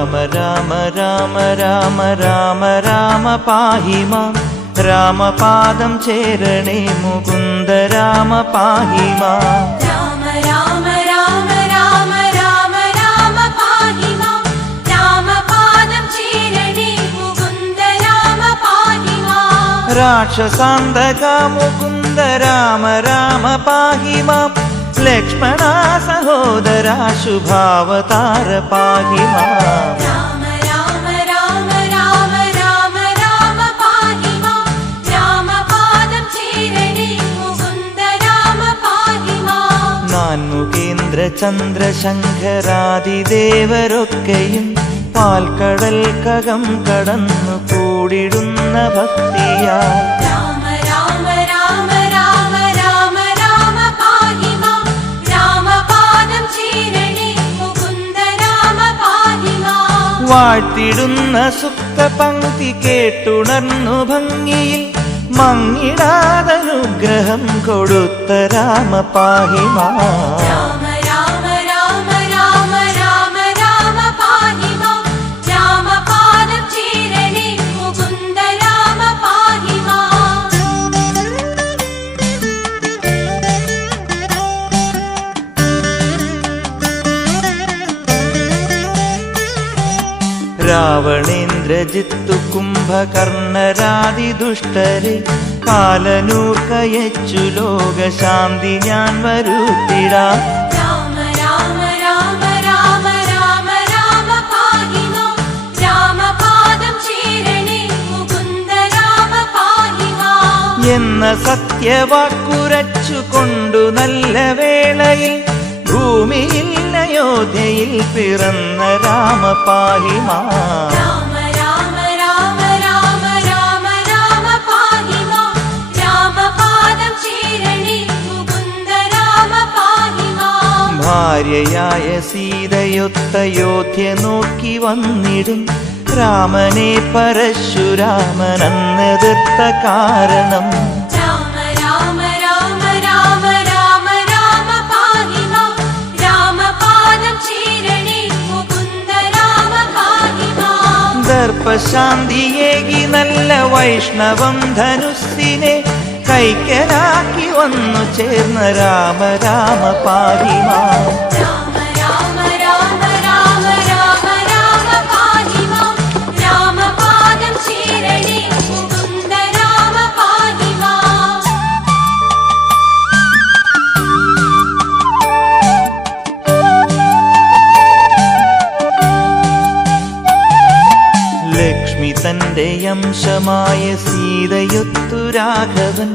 രാമ രാമ രാമ രാമ രാമ രാമ പാഹി മാം രാമപാദം ചേരണേ മുകുന്ദ രാമ പാഹി മാം രാമ രാമ രാമ രാമ രാമ രാമ പാഹി മാം രാമപാദം ചേരണേ മുകുന്ദ രാമ പാഹി മാം രാക്ഷസാന്തക മുകുന്ദ രാമ രാമ പാഹി മാം ലക്ഷ്മണ സഹോദര ശുഭാവതാര പാഹി മാം രാമ രാമ രാമ രാമ രാമ രാമ പാഹി വാഴ്ത്തിടുന്ന സുപ്ത പങ്ക്തി കേട്ടുണർന്നു ഭംഗിയിൽ മങ്ങിടാതനുഗ്രഹം കൊടുത്ത രാമ മാം കുംഭകർണരാതി ചേരണേ കാലനൂർക്കയച്ചു ലോകശാന്തി ഞാൻ മാം എന്ന സത്യവാക്കുരച്ചു കൊണ്ടു നല്ല വേളയിൽ ഭൂമിയിൽ അയോധ്യയിൽ പിറന്ന രാമ പാഹിമാ രാമ രാമ രാമ രാമ രാമ രാമ പാഹി മാം രാമപാദം ചേരണേ മുകുന്ദ രാമ പാഹി മാം ഭാര്യയായ സീതയൊത്തയോധ്യ നോക്കി വന്നിടും. രാമനെ പരശുരാമനെന്നെതിർത്ത കാരണം. ദർപ്പശാന്തിയേകി നല്ല വൈഷ്ണവം ധനുസ്സിനെ കൈക്കലാക്കി വന്നു ചേർന്ന രാമ രാമ പാഹിമാ അംശമായ സീതയൊത്തു രാഘവൻ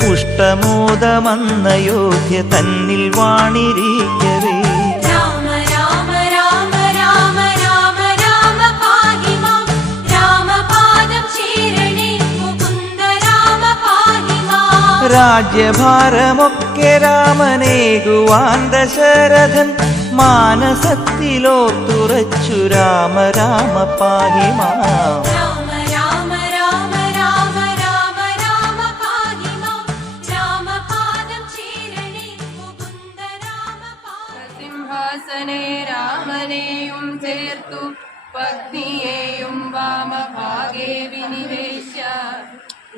പുഷ്ടമോദമന്നയോധ്യ തന്നിൽ വാണിരിക്കവേ. രാജ്യഭാരമൊക്കെ രാമനേകുവാൻ ദശരഥൻ മാനസത്തിലോർത്തുറച്ചു രാമ രാമ പാഹിമാ. ചേർത്തു പത്നിയെയും വാമഭാഗേ വിനിവേശ.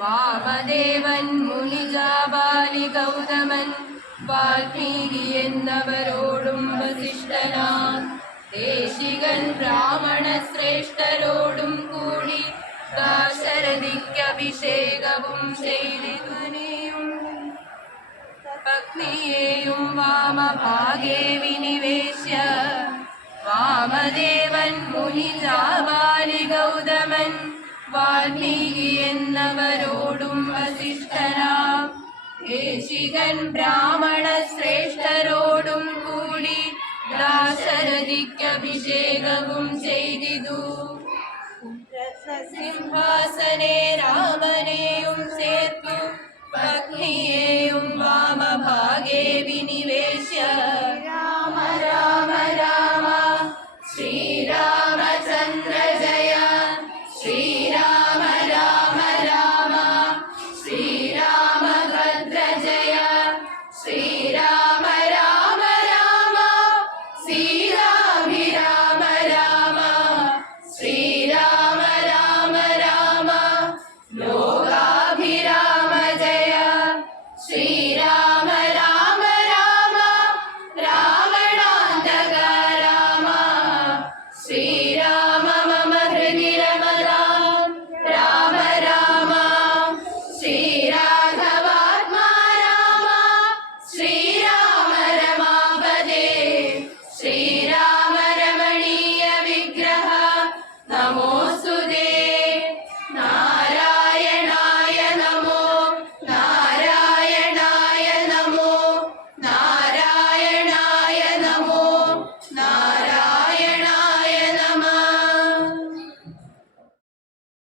വാമദേവൻ മുനിജാബാലി ഗൗതമൻ വാൽമീകി എന്നവരോടും വസിഷ്ഠനാൻ ദേശികൻ ബ്രാഹ്മണ ശ്രേഷ്ഠരോടും കൂടി ദാശരഥിക്കഭിഷേകവും ചെയ്തിവനെയും. പത്നിയെയും വാമഭാഗേ വിനിവേശ്യ മുനിജാബാലി ഗൗതമൻ വാൽമീകി എന്നവരോടും വസിഷ്ഠനാം ദേശികൻ ബ്രാഹ്മണ ശ്രേഷ്ഠരോടും കൂടി ദാശരഥിക്കഭിഷേകവും ചെയ്തിതു. സിംഹാസനെ രാമനെയും Sim.